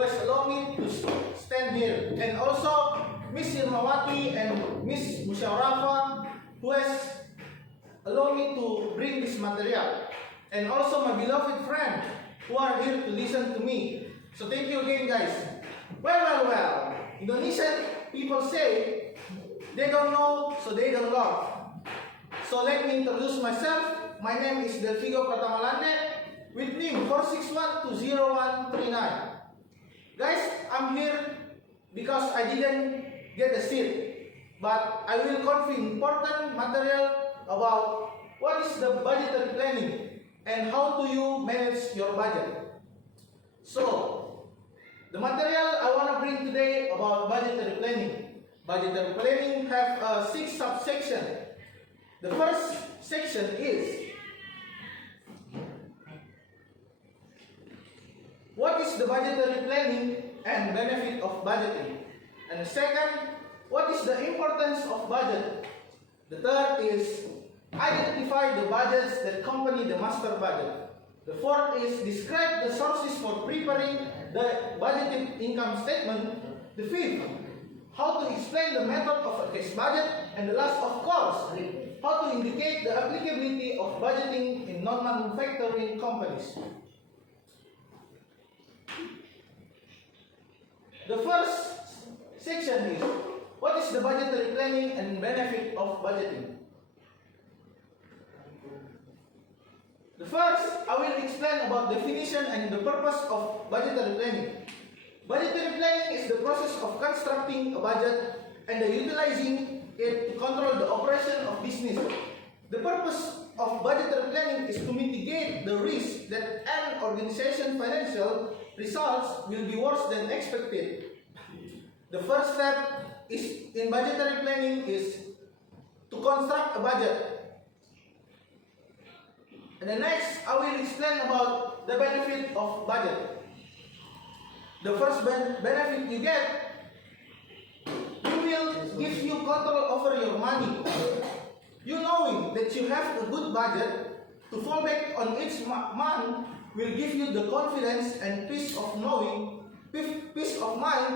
who has allowed me to stand here, and also Miss Irmawati and Miss Musharafa, who has allowed me to bring this material, and also my beloved friend who are here to listen to me. So thank you again, guys. Well. Indonesian people say they don't know, so they don't love. So let me introduce myself. My name is Delvigo Pratama Lande with NIM 461-20139. Guys, I'm here because I didn't get a seat, but I will convey important material about what is the budgetary planning and how do you manage your budget. So, the material I want to bring today about budgetary planning. Budgetary planning have 6 subsections. The first section is what is the budgetary planning and benefit of budgeting. And the second, what is the importance of budget. The third is identify the budgets that accompany the master budget. The fourth is describe the sources for preparing the budgeted income statement. The fifth, how to explain the method of a cash budget. And the last, of course, how to indicate the applicability of budgeting in non-manufacturing companies. The first section is what is the budgetary planning and benefit of budgeting. The first, I will explain about definition and the purpose of budgetary planning. Budgetary planning is the process of constructing a budget and utilizing it to control the operation of business. The purpose of budgetary planning is to mitigate the risk that an organization's financial results will be worse than expected. The first step in budgetary planning is to construct a budget. And the next, I will explain about the benefit of budget. The first benefit you get, it will give you control over your money. You knowing that you have a good budget to fall back on each month will give you the confidence and peace of mind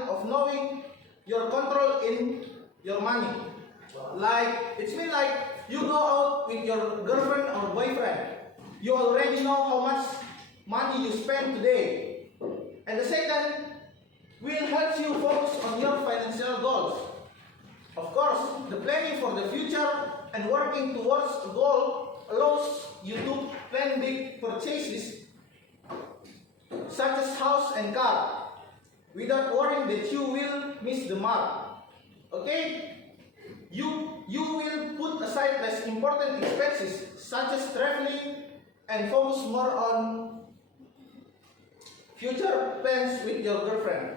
of knowing your control in your money. Like, it's mean like you go out with your girlfriend or boyfriend. You already know how much money you spend today. And the second will help you focus on your financial goals. Of course, the planning for the future and working towards a goal allows you to plan big purchases such as house and car without worrying that you will miss the mark. Okay? You will put aside less important expenses such as traveling and focus more on future plans with your girlfriend.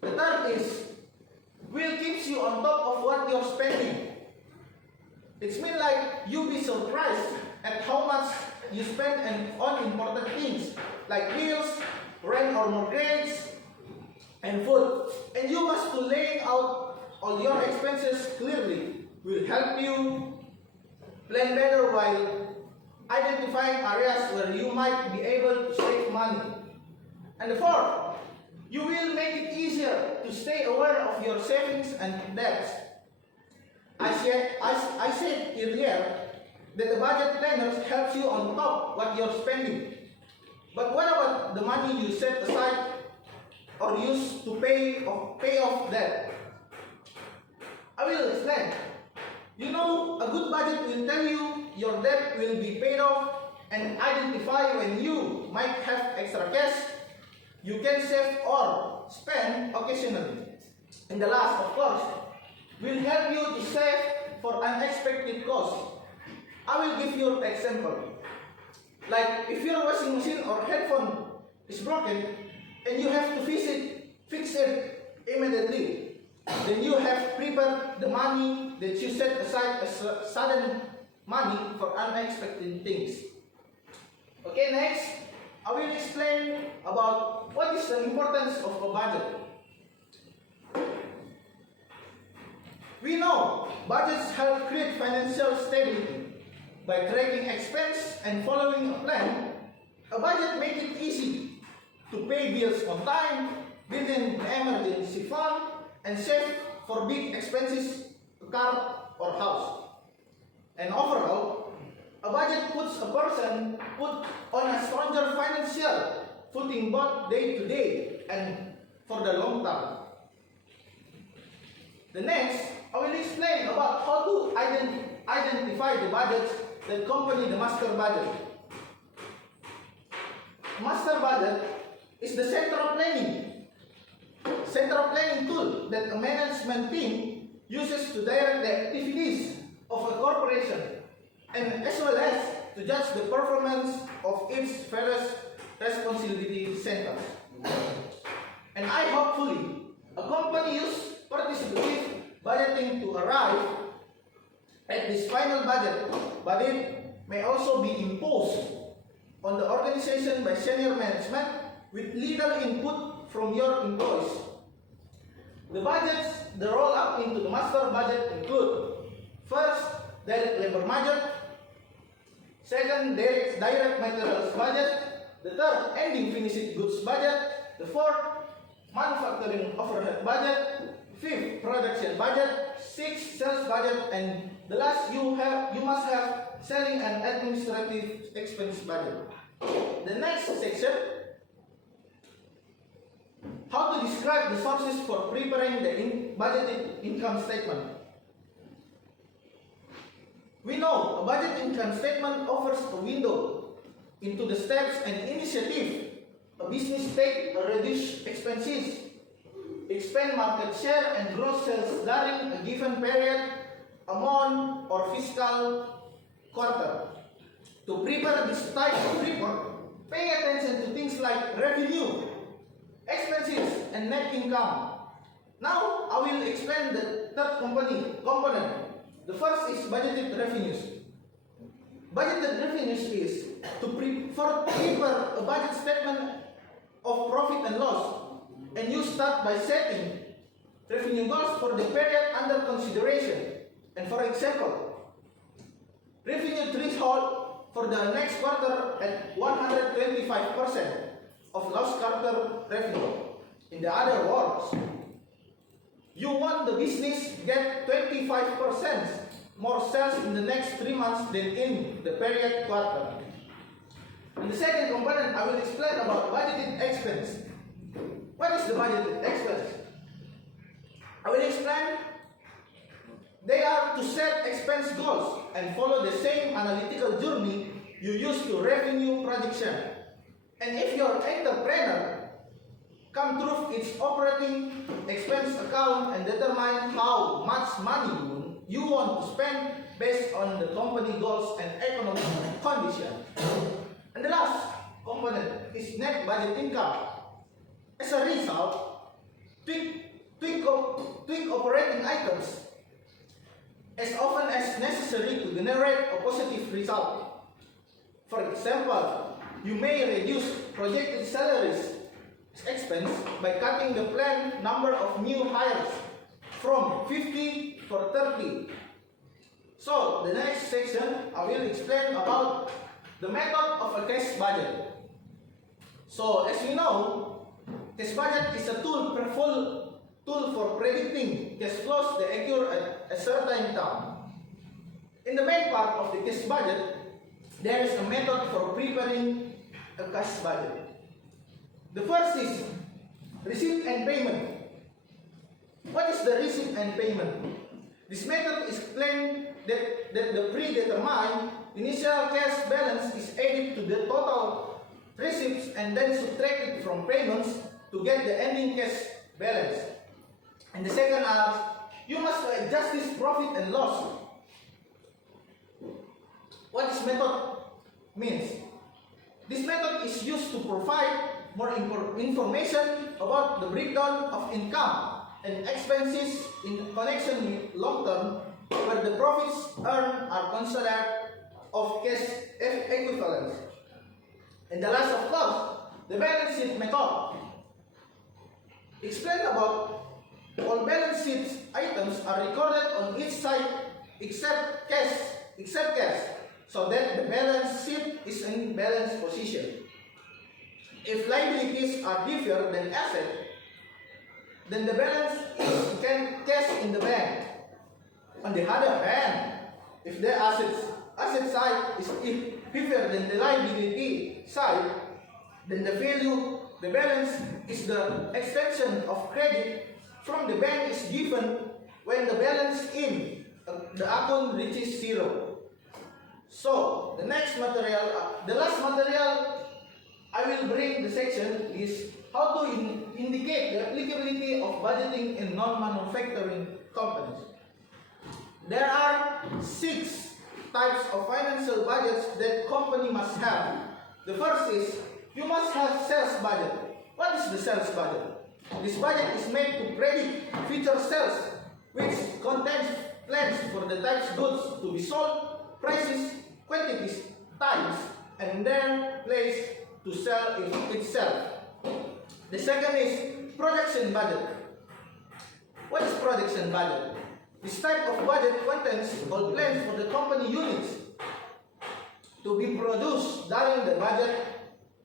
The third is will keeps you on top of what you're spending. It's mean like you be surprised at how much you spend on important things like bills, rent or mortgage, and food. And you must to lay out all your expenses clearly will help you plan better while identifying areas where you might be able to save money. And the fourth, you will make it easier to stay aware of your savings and debts. I said earlier that the budget planners helps you on top what you're spending. But what about the money you set aside or use to pay off debt? I will explain. You know, a good budget will tell you your debt will be paid off and identify when you might have extra cash you can save or spend occasionally. And the last, of course, will help you to save for unexpected costs. I will give you an example. Like if your washing machine or headphone is broken and you have to fix it immediately, then you have prepared the money that you set aside as sudden money for unexpected things. Okay, next, I will explain about what is the importance of a budget. We know budgets help create financial stability. By tracking expense and following a plan, a budget makes it easy to pay bills on time, build an emergency fund, and save for big expenses, a car or house. And overall, a budget puts a person on a stronger financial footing both day to day and for the long term. The next, I will explain about how to identify the budgets that accompany the master budget. Master budget is the central planning tool that a management team uses to direct the activities of a corporation and as well as to judge the performance of its various responsibility centers. And I hopefully a company use participative budgeting to arrive at this final budget, but it may also be imposed on the organization by senior management with little input from your employees. The budgets that roll up into the master budget include: first, direct labor budget; second, direct materials budget; the third, ending finished goods budget; the fourth, manufacturing overhead budget; fifth, production budget; sixth, sales budget; and the last, you must have selling and administrative expense budget. The next section, how to describe the sources for preparing the budgeted income statement. We know a budget income statement offers a window into the steps and initiative a business take to reduce expenses, expand market share, and gross sales during a given period, a month, or fiscal quarter. To prepare this type of report, pay attention to things like revenue, expenses, and net income. Now, I will explain the third component. The first is budgeted revenues. Budgeted revenues is to prepare a budget statement of profit and loss, and you start by setting revenue goals for the period under consideration. And for example, revenue threshold for the next quarter at 125% of last quarter revenue. In the other words, you want the business get 25% more sales in the next 3 months than in the period quarter. And the second component, I will explain about budgeted expense. What is the budgeted expense? I will explain. They are to set expense goals and follow the same analytical journey you use to revenue projection. And if your entrepreneur come through its operating expense account and determine how much money you want to spend based on the company goals and economic condition. And the last component is net budget income. As a result, tweak operating items as often as necessary to generate a positive result. For example, you may reduce projected salaries expense by cutting the planned number of new hires from 50 for 30. So, the next section, I will explain about the method of a cash budget. So, as you know, cash budget is a tool for predicting cash flows that occur at a certain time. In the main part of the cash budget, there is a method for preparing a cash budget. The first is receipt and payment. What is the receipt and payment? This method explains that the predetermined initial cash balance is added to the total receipts and then subtracted from payments to get the ending cash balance. And the second is, you must adjust this profit and loss. What this method means? This method is used to provide more information about the breakdown of income and expenses in connection with long term, where the profits earned are considered of cash equivalents. And the last, of course, the balance sheet method. Explain about all balance sheet items are recorded on each side except cash, so that the balance sheet is in balanced position. If liabilities are different than assets, then the balance is cash in the bank. On the other hand, if the asset side is bigger than the liability side, then the balance is the extension of credit from the bank is given when the balance in the account reaches zero. So the last material I will bring the section is how to indicate the applicability of budgeting in non-manufacturing companies. There are 6 types of financial budgets that company must have. The first is you must have sales budget. What is the sales budget? This budget is made to predict future sales, which contains plans for the types goods to be sold, prices, quantities, times, and their place to sell itself. The second is production budget. What is production budget? This type of budget contains all plans for the company units to be produced during the budget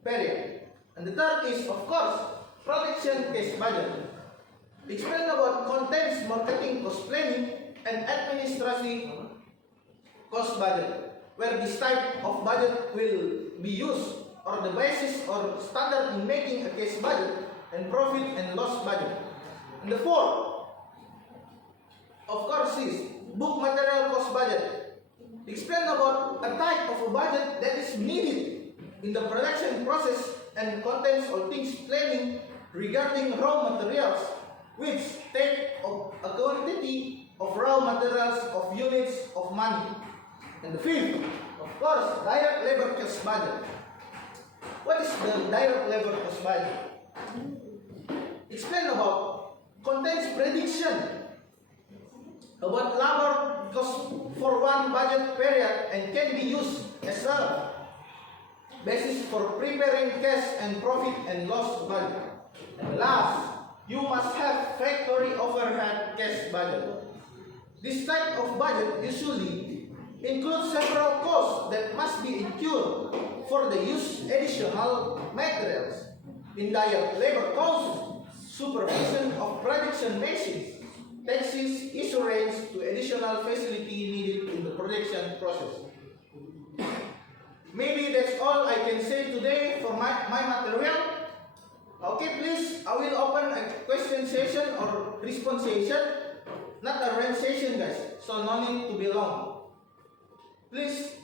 period. And the third is, of course, production cash budget. Explain about contains marketing cost planning and administrative cost budget, where this type of budget will be used or the basis or standard in making a cash budget and profit and loss budget. And the fourth, of course, is book material cost budget. Explain about a type of a budget that is needed in the production process and contains all things planning regarding raw materials, which take a quantity of raw materials of units of money. And the fifth, of course, direct labor cost budget. What is the direct labor cost budget? Explain about contains prediction about labor cost for one budget period and can be used as a basis for preparing cash and profit and loss budget. And last, you must have factory overhead cash budget. This type of budget usually includes several costs that must be incurred for the use additional materials, indirect labor costs, supervision of production machines, taxes, insurance to additional facility needed in the production process. Maybe that's all I can say today for my material. Okay, please, I will open a question session or response session, not a rant session, guys. So no need to be long. Please.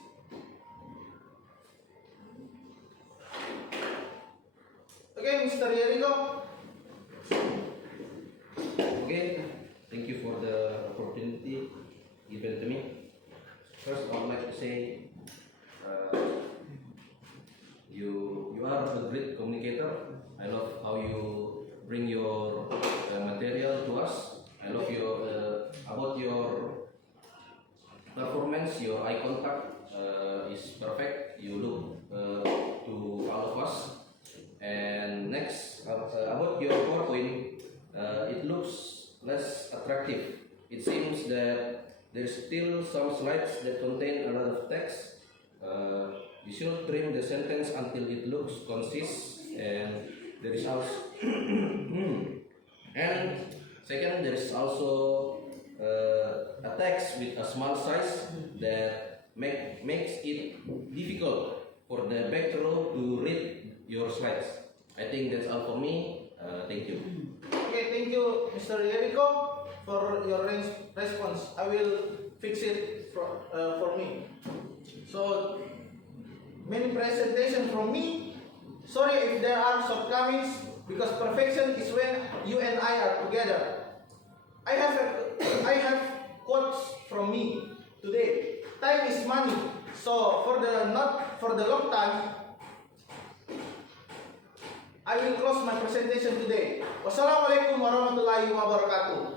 Okay, Mr. Jericho. Okay, thank you for the opportunity given to me. First, I would like to say you are a great communicator. I love how you bring your material to us. I love your about your performance. Your eye contact is perfect. You look to all of us. And next, about your PowerPoint, it looks less attractive. It seems that there's still some slides that contain a lot of text. You should trim the sentence until it looks concise, and there is also and second, there is also a text with a small size that makes it difficult for the back row to read your slides. I think that's all for me. Thank you. Okay, thank you, Mr. Jericho, for your response. I will fix it for me. So, many presentation from me. Sorry if there are shortcomings, because perfection is when you and I are together. I have quotes from me today. Time is money. So not for the long time, I will close my presentation today. Wassalamualaikum warahmatullahi wabarakatuh.